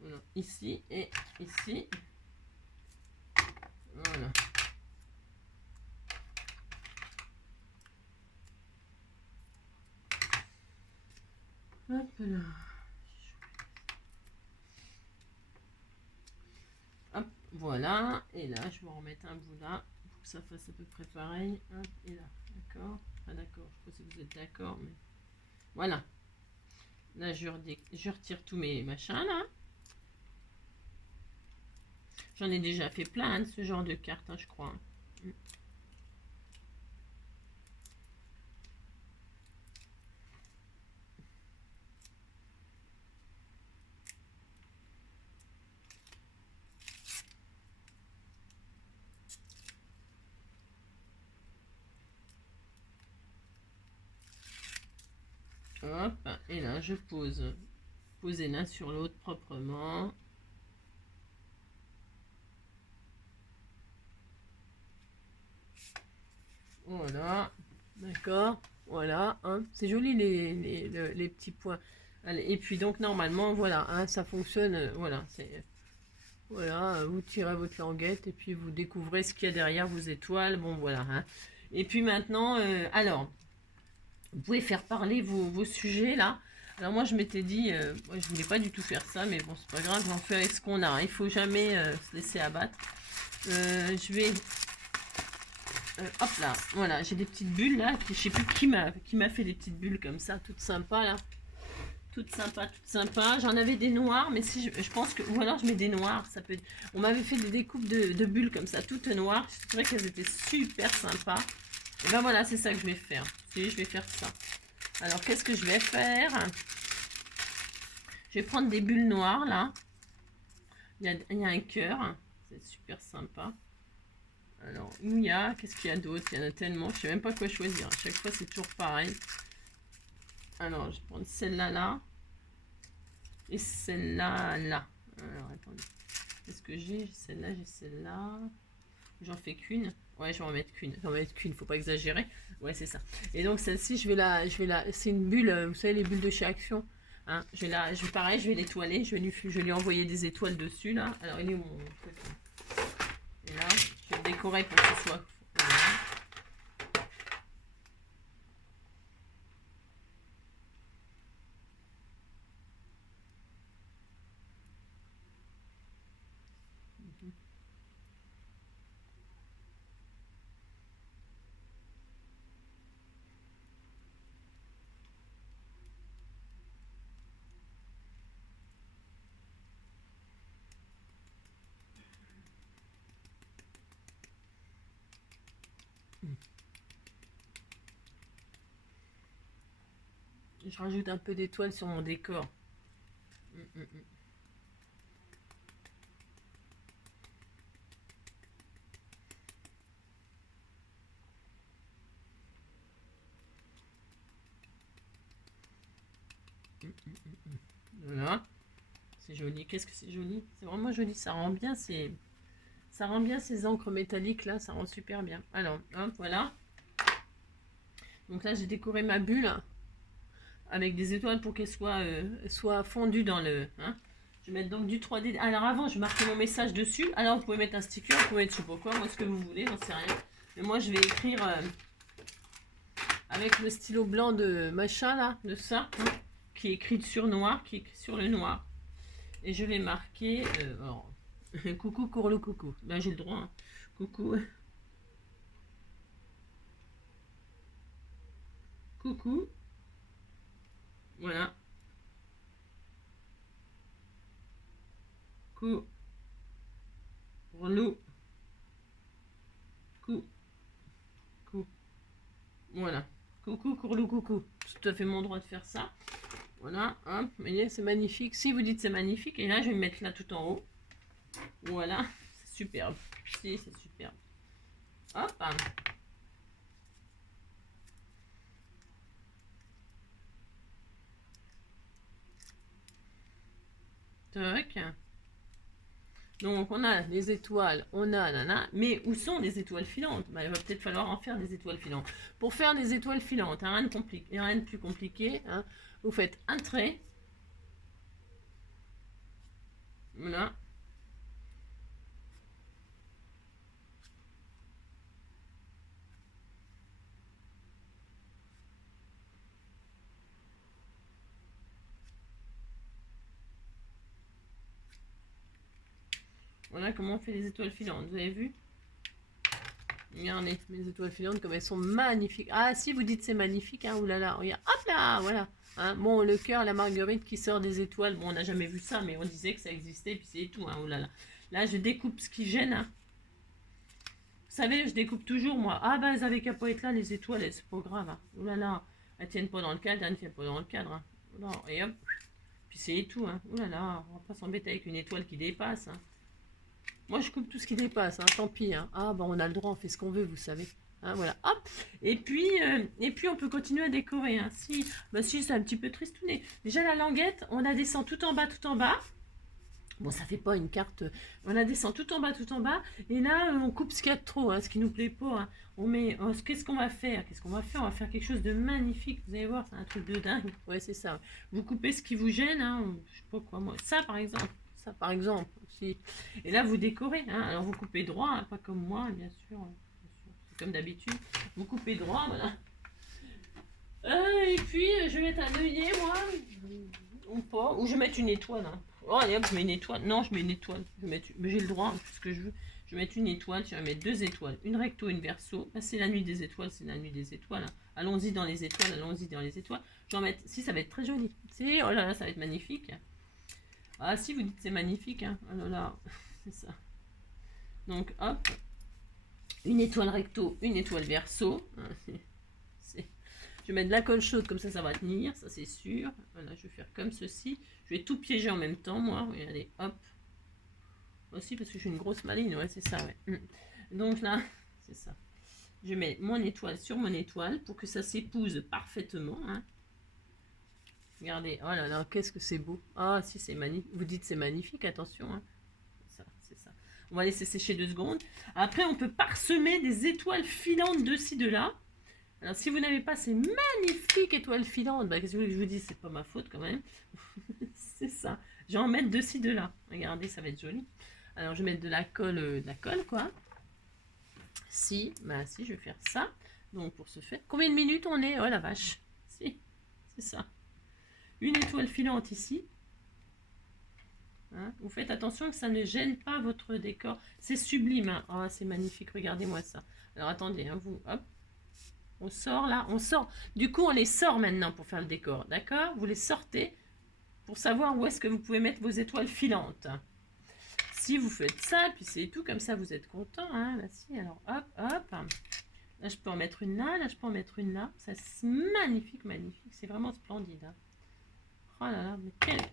Voilà. Ici et ici. Voilà. Hop là. Hop, voilà. Et là, je vais en remettre un bout là. Pour que ça fasse à peu près pareil. Hop, et là, d'accord. Ah d'accord, je sais pas si vous êtes d'accord, mais voilà. Là, je retire tous mes machins, là. J'en ai déjà fait plein, hein, de ce genre de cartes, hein, je crois. Hop, et là, je pose. Poser l'un sur l'autre proprement. Voilà, d'accord, voilà, hein. C'est joli les petits points. Allez, et puis donc normalement, voilà, hein, ça fonctionne, voilà, c'est... Voilà, vous tirez votre languette et puis vous découvrez ce qu'il y a derrière vos étoiles, bon voilà, hein. Et puis maintenant, alors, vous pouvez faire parler vos sujets là. Alors moi je m'étais dit, moi, je voulais pas du tout faire ça, mais bon c'est pas grave, j'en fais avec ce qu'on a, hein. Il faut jamais se laisser abattre. Je vais hop là, voilà, j'ai des petites bulles là, je sais plus qui m'a fait des petites bulles comme ça, toutes sympas là. Toutes sympas, toutes sympas. J'en avais des noirs, mais si je pense que... Ou alors je mets des noirs, ça peut... On m'avait fait des découpes de bulles comme ça, toutes noires. C'est vrai qu'elles étaient super sympas. Et ben voilà, c'est ça que je vais faire. Si, je vais faire ça. Alors, qu'est-ce que je vais faire? Je vais prendre des bulles noires, là. Il y a un cœur. C'est super sympa. Alors, il y a... Qu'est-ce qu'il y a d'autre? Il y en a tellement. Je sais même pas quoi choisir. À chaque fois, c'est toujours pareil. Alors, je vais prendre celle-là, là. Et celle-là, là. Alors, attendez. Qu'est-ce que j'ai? J'ai celle-là, j'ai celle-là. J'en fais qu'une. Ouais, je vais en mettre qu'une. J'en vais mettre qu'une, faut pas exagérer. Ouais, c'est ça. Et donc, celle-ci, c'est une bulle, vous savez, les bulles de chez Action. Hein, pareil, je vais l'étoiler. Je vais lui envoyer des étoiles dessus, là. Alors, il est où mon truc? Et là, je vais le décorer pour que ce soit... Voilà. Je rajoute un peu d'étoiles sur mon décor. Voilà. C'est joli. Qu'est-ce que c'est joli? C'est vraiment joli. Ça rend bien ces encres métalliques là. Ça rend super bien. Alors, hop, voilà. Donc là, j'ai décoré ma bulle avec des étoiles pour qu'elle soit fondue dans le... Hein. Je vais mettre donc du 3D. Alors avant, je marquais mon message dessus. Alors, vous pouvez mettre un sticker, vous pouvez mettre je sais pas quoi, moi ce que vous voulez, j'en sais rien. Mais moi, je vais écrire avec le stylo blanc de machin là, de ça, hein, qui est écrit sur noir, qui est écrit sur le noir. Et je vais marquer... alors, coucou Courlou, coucou. Là, j'ai le droit. Hein. Coucou. Coucou. Voilà. Courlou. Coucou. Voilà. Coucou Courlou, coucou. C'est tout à fait mon droit de faire ça. Voilà, hop, vous voyez, c'est magnifique. Si vous dites c'est magnifique, et là, je vais me mettre là tout en haut. Voilà, c'est superbe. Si, c'est superbe. Hop. Toc. Donc, on a les étoiles, on a nana, mais où sont les étoiles filantes? Bah, il va peut-être falloir en faire des étoiles filantes. Pour faire des étoiles filantes, hein, rien de plus compliqué, hein, vous faites un trait. Voilà. Voilà comment on fait les étoiles filantes, vous avez vu? Regardez, mes étoiles filantes, comme elles sont magnifiques. Ah, si vous dites c'est magnifique, hein, oulala, regarde, hop là, voilà. Hein, bon, le cœur, la marguerite qui sort des étoiles, bon, on n'a jamais vu ça, mais on disait que ça existait, puis c'est tout, hein, oulala. Là, je découpe ce qui gêne, hein. Vous savez, je découpe toujours, moi. Ah, bah, elles avaient qu'à pas être là, les étoiles, c'est pas grave, hein. Oulala, elles tiennent pas dans le cadre, elles ne tiennent pas dans le cadre, hein. Non, et hop, puis c'est tout, hein. Oulala, on va pas s'embêter avec une étoile qui dépasse, hein. Moi, je coupe tout ce qui dépasse, hein, tant pis. Hein. Ah, bon, on a le droit, on fait ce qu'on veut, vous savez. Hein, voilà, hop. Et puis, on peut continuer à décorer. Hein. Si, bah, si c'est un petit peu tristouné. Déjà, la languette, on la descend tout en bas, tout en bas. Bon, ça fait pas une carte. On la descend tout en bas, tout en bas. Et là, on coupe ce qu'il y a de trop, hein, ce qui nous plaît pas. Hein. On met. Qu'est-ce qu'on va faire? Qu'est-ce qu'on va faire? On va faire quelque chose de magnifique. Vous allez voir, c'est un truc de dingue. Ouais, c'est ça. Vous coupez ce qui vous gêne. Hein. Je sais pas quoi, moi. Ça, par exemple. Ça, par exemple. Si. Et là, vous décorez. Hein. Alors, vous coupez droit, hein, pas comme moi, bien sûr. C'est comme d'habitude. Vous coupez droit, voilà. Et puis, je vais mettre un œillet, moi. Ou pas. Ou je vais mettre une étoile. Hein. Oh, allez hop, je mets une étoile. Non, je mets une étoile. Mais j'ai le droit, hein, tout ce que je veux. Je vais mettre une étoile. Je vais mettre 2 étoiles. Une recto, une verso. Bah, c'est la nuit des étoiles. C'est la nuit des étoiles. Hein. Allons-y dans les étoiles. Allons-y dans les étoiles. Je vais en mettre. Si, ça va être très joli. Si, oh là là, ça va être magnifique. Ah, si, vous dites c'est magnifique. Hein. Oh là là, c'est ça. Donc, hop. Une étoile recto, une étoile verso. Je vais mettre de la colle chaude, comme ça va tenir, ça c'est sûr. Voilà, je vais faire comme ceci. Je vais tout piéger en même temps, moi. Regardez, hop. Aussi parce que je suis une grosse maline, ouais, c'est ça, ouais. Donc là, c'est ça. Je mets mon étoile sur mon étoile pour que ça s'épouse parfaitement. Hein. Regardez, oh là là, qu'est-ce que c'est beau. Ah, si, c'est magnifique. Vous dites c'est magnifique, attention. Hein. C'est ça, c'est ça. On va laisser sécher 2 secondes. Après, on peut parsemer des étoiles filantes de ci, de là. Alors, si vous n'avez pas ces magnifiques étoiles filantes, bah, qu'est-ce que je vous dis, c'est pas ma faute quand même. C'est ça. Je vais en mettre de ci, de là. Regardez, ça va être joli. Alors, je vais mettre de la colle, quoi. Si, bah si, je vais faire ça. Donc, pour ce fait, combien de minutes on est? Oh la vache. Si, c'est ça. Une étoile filante ici. Hein, vous faites attention que ça ne gêne pas votre décor. C'est sublime. Hein. Oh, c'est magnifique. Regardez-moi ça. Alors, attendez, hein, vous, hop. On sort là, on sort. Du coup, on les sort maintenant pour faire le décor. D'accord? Vous les sortez pour savoir où est-ce que vous pouvez mettre vos étoiles filantes. Si vous faites ça, puis c'est tout, comme ça, vous êtes content. Hein, là, si, alors, hop, hop. Là, je peux en mettre une là, là, je peux en mettre une là. Ça, c'est magnifique, magnifique. C'est vraiment splendide. Hein. Oh là là,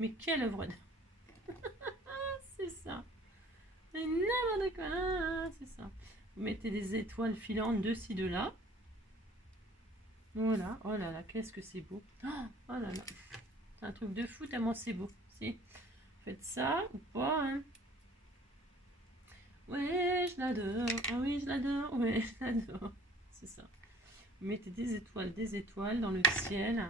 mais quelle œuvre d'art. C'est ça. C'est n'importe quoi. C'est ça. Vous mettez des étoiles filantes de ci, de là. Voilà, oh là là, qu'est-ce que c'est beau. Oh là là, c'est un truc de fou tellement c'est beau. Si, faites ça ou pas, hein. Ouais, je l'adore. Ah oui, je l'adore. Ouais, je l'adore. C'est ça. Vous mettez des étoiles dans le ciel.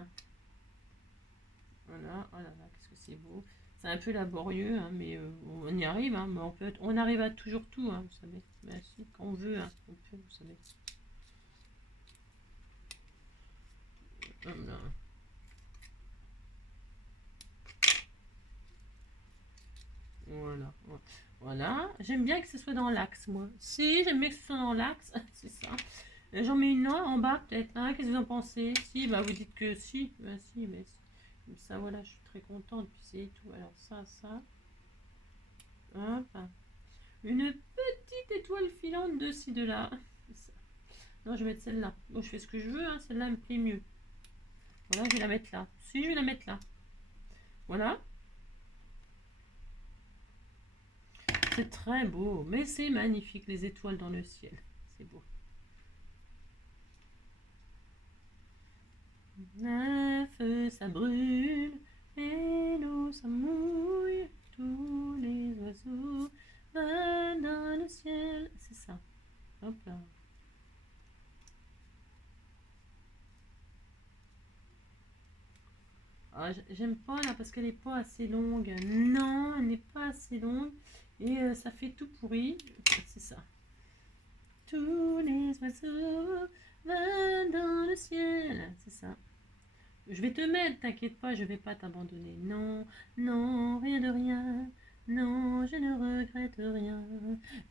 Voilà, oh là là, qu'est-ce que c'est beau. C'est un peu laborieux, hein, mais on y arrive. Hein, mais on arrive à toujours tout, hein, vous savez. Ben, si, quand on veut, hein, on peut, vous savez. Là. Voilà. Voilà. J'aime bien que ce soit dans l'axe, moi. Si, j'aime bien que ce soit dans l'axe. C'est ça. J'en mets une là, en bas, peut-être. Hein, qu'est-ce que vous en pensez? Si, bah vous dites que si. Bah si, mais si. Comme ça, voilà, je suis très contente. Puis c'est tout. Alors ça. Hop. Une petite étoile filante de ci, de là. Ça. Non, je vais mettre celle-là. Bon, je fais ce que je veux. Hein. Celle-là me plaît mieux. Voilà, je vais la mettre là. Si, je vais la mettre là. Voilà. C'est très beau, mais c'est magnifique, les étoiles dans le ciel. C'est beau. Un feu, ça brûle, et l'eau, ça mouille. Tous les oiseaux volent dans le ciel. C'est ça. Hop là. Ah, j'aime pas là parce qu'elle n'est pas assez longue. Non, elle n'est pas assez longue. Et ça fait tout pourri. C'est ça. Tous les oiseaux volent dans le ciel. C'est ça. Je vais te mettre, t'inquiète pas, je vais pas t'abandonner. Non, non, rien de rien. Non, je ne regrette rien.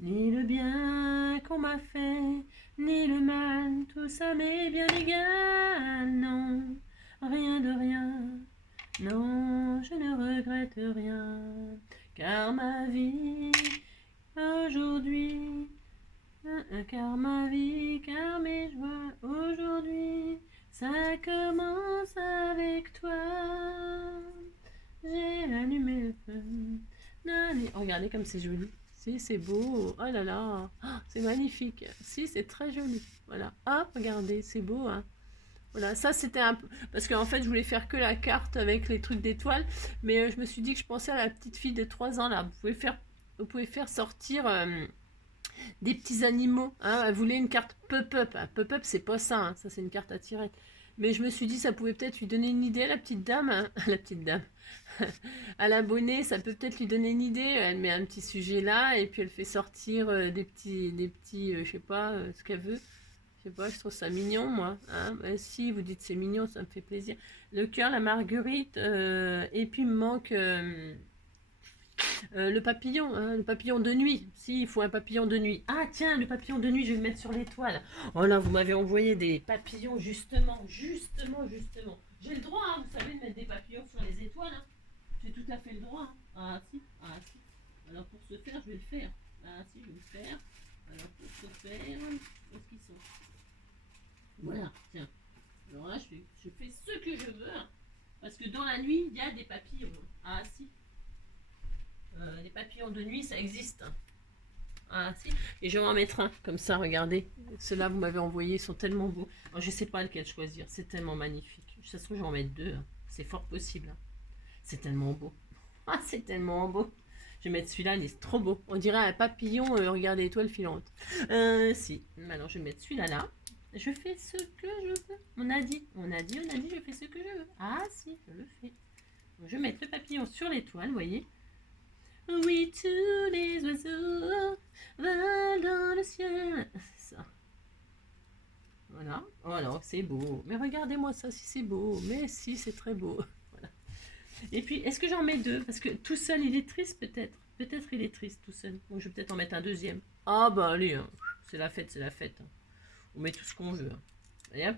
Ni le bien qu'on m'a fait, ni le mal, tout ça m'est bien égal. Non, rien de rien, non, je ne regrette rien, car ma vie aujourd'hui, car ma vie, car mes joies aujourd'hui, ça commence avec toi. J'ai allumé le feu. Allez, regardez comme c'est joli. Si, c'est beau. Oh là là. Oh, c'est magnifique. Si, c'est très joli. Voilà. Hop, regardez, c'est beau. Hein. Voilà, ça c'était un peu... Parce qu'en fait, je voulais faire que la carte avec les trucs d'étoiles. Mais je me suis dit que je pensais à la petite fille de 3 ans là. Vous pouvez faire sortir des petits animaux. Hein. Elle voulait une carte pop-up. Hein. Pop-up, c'est pas ça. Hein. Ça, c'est une carte à tirer. Mais je me suis dit, ça pouvait peut-être lui donner une idée à la petite dame. Hein. La petite dame. À l'abonné, ça peut peut-être lui donner une idée. Elle met un petit sujet là et puis elle fait sortir des petits je sais pas, ce qu'elle veut. Je sais pas, je trouve ça mignon, moi. Hein. Si vous dites c'est mignon, ça me fait plaisir. Le cœur, la marguerite, et puis il me manque le papillon de nuit. Si, il faut un papillon de nuit. Ah tiens, le papillon de nuit, je vais le mettre sur l'étoile. Oh là, vous m'avez envoyé des papillons, justement. J'ai le droit, hein, vous savez, de mettre des papillons sur les étoiles. Hein. J'ai tout à fait le droit. Hein. Ah si. Alors pour ce faire, je vais le faire. Ah si, je vais le faire. Alors pour ce faire, où est-ce qu'ils sont? Voilà, tiens. Alors là, je fais ce que je veux. Hein. Parce que dans la nuit, il y a des papillons. Ah si. Les papillons de nuit, ça existe. Ah si. Et je vais en mettre un, comme ça, regardez. Ceux-là, vous m'avez envoyé, ils sont tellement beaux. Alors, je ne sais pas lequel choisir, c'est tellement magnifique. Ça se trouve, je vais en mettre 2. Hein. C'est fort possible. Hein. C'est tellement beau. Ah, c'est tellement beau. Je vais mettre celui-là, il est trop beau. On dirait un papillon, regardez, étoile filante. Si. Maintenant, je vais mettre celui-là là. Je fais ce que je veux. On a dit, je fais ce que je veux. Ah si, je le fais. Donc, je vais mettre le papillon sur l'étoile, vous voyez. Oui, tous les oiseaux volent dans le ciel. C'est ça. Voilà. Oh alors, c'est beau. Mais regardez-moi ça, si c'est beau. Mais si, c'est très beau. Voilà. Et puis, est-ce que j'en mets 2? Parce que tout seul, il est triste, peut-être. Peut-être il est triste tout seul. Donc, je vais peut-être en mettre un deuxième. Ah bah allez, hein. C'est la fête, c'est la fête. Hein. On met tout ce qu'on veut. Hein. Allez, hop.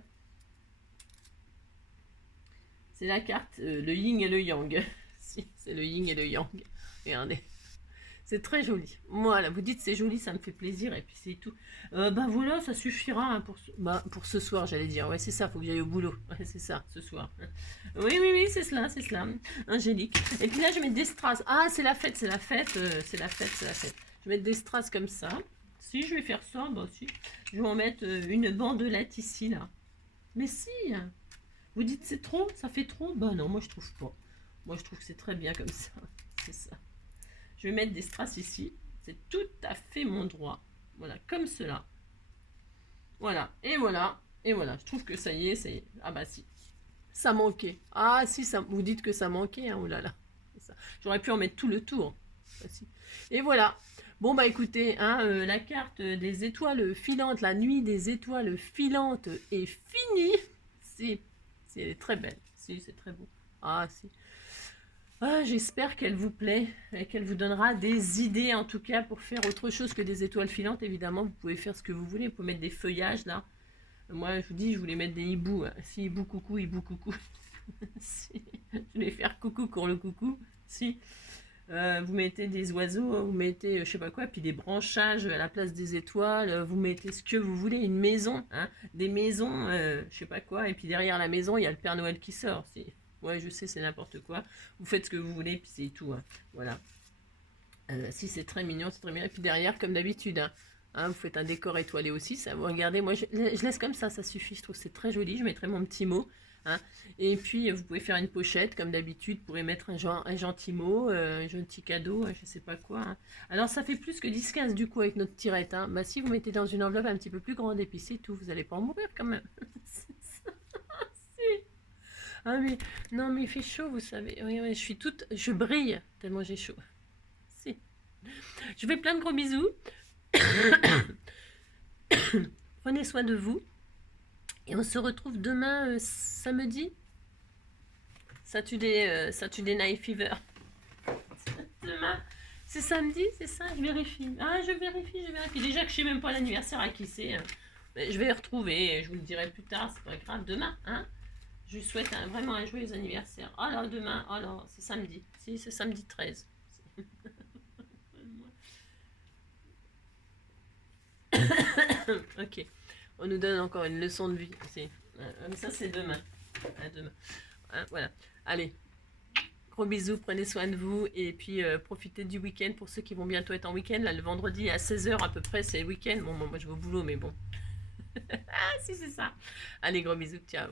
C'est la carte, le yin et le yang. Si, c'est le yin et le yang. Regardez. C'est très joli. Voilà, vous dites c'est joli, ça me fait plaisir et puis c'est tout. Ben voilà, ça suffira hein, pour ce soir, j'allais dire. Ouais, c'est ça, faut que j'aille au boulot. Ouais, c'est ça, ce soir. Oui, c'est cela, c'est cela. Angélique. Et puis là, je mets des strass. Ah, c'est la fête, c'est la fête. Je vais mettre des strass comme ça. Si, je vais faire ça, bah si. Je vais en mettre une bandelette ici, là. Mais si. Vous dites c'est trop, ça fait trop. Bah non, moi je trouve pas. Moi je trouve que c'est très bien comme ça. C'est ça. Je vais mettre des strass ici. C'est tout à fait mon droit. Voilà, comme cela. Voilà, et voilà. Et voilà, je trouve que ça y est, ça y est. Ah bah si. Ça manquait. Ah si, ça, vous dites que ça manquait. Hein, oh là là. J'aurais pu en mettre tout le tour. Ah, si. Et voilà. Bon bah écoutez, hein, la carte des étoiles filantes, la nuit des étoiles filantes est finie. Si, elle est très belle. Si, c'est très beau. Ah si. Ah, j'espère qu'elle vous plaît et qu'elle vous donnera des idées en tout cas pour faire autre chose que des étoiles filantes. Évidemment, vous pouvez faire ce que vous voulez. Vous pouvez mettre des feuillages là. Moi, je vous dis, je voulais mettre des hiboux. Hein. Si, hibou coucou, hibou coucou. Si. Je vais faire coucou pour le coucou. Si. Vous mettez des oiseaux, vous mettez je sais pas quoi, puis des branchages à la place des étoiles, vous mettez ce que vous voulez, une maison, hein, des maisons, je sais pas quoi, et puis derrière la maison, il y a le Père Noël qui sort. Si. Ouais, je sais, c'est n'importe quoi. Vous faites ce que vous voulez, puis c'est tout. Hein. Voilà. Si, c'est très mignon, c'est très mignon. Et puis derrière, comme d'habitude, hein, vous faites un décor étoilé aussi. Ça, vous regardez, moi, je laisse comme ça suffit. Je trouve que c'est très joli. Je mettrai mon petit mot. Hein. Et puis, vous pouvez faire une pochette, comme d'habitude. Vous pourrez mettre un gentil mot, un gentil cadeau, je sais pas quoi. Hein. Alors, ça fait plus que 10-15 du coup avec notre tirette. Hein. Bah, si vous mettez dans une enveloppe un petit peu plus grande, et puis c'est tout, vous n'allez pas en mourir quand même. Ah mais non mais il fait chaud vous savez. Oui, je suis toute, je brille tellement j'ai chaud. Si. Je fais plein de gros bisous. Prenez soin de vous et on se retrouve demain samedi. Saturday Night Fever. Demain. C'est samedi, c'est ça. Je vérifie. Ah je vérifie. Déjà que je sais même pas l'anniversaire à qui c'est. Hein. Je vais les retrouver, je vous le dirai plus tard, c'est pas grave. Demain, hein. Je lui souhaite vraiment un joyeux anniversaire. Oh là, demain, oh là, c'est samedi. Si, c'est samedi 13. Ok. On nous donne encore une leçon de vie. Ça, c'est demain. À demain. Hein, voilà. Allez. Gros bisous, prenez soin de vous et puis profitez du week-end pour ceux qui vont bientôt être en week-end. Là, le vendredi à 16h à peu près, c'est le week-end. Bon, moi je vais au boulot, mais bon. Ah, si, c'est ça. Allez, gros bisous, ciao.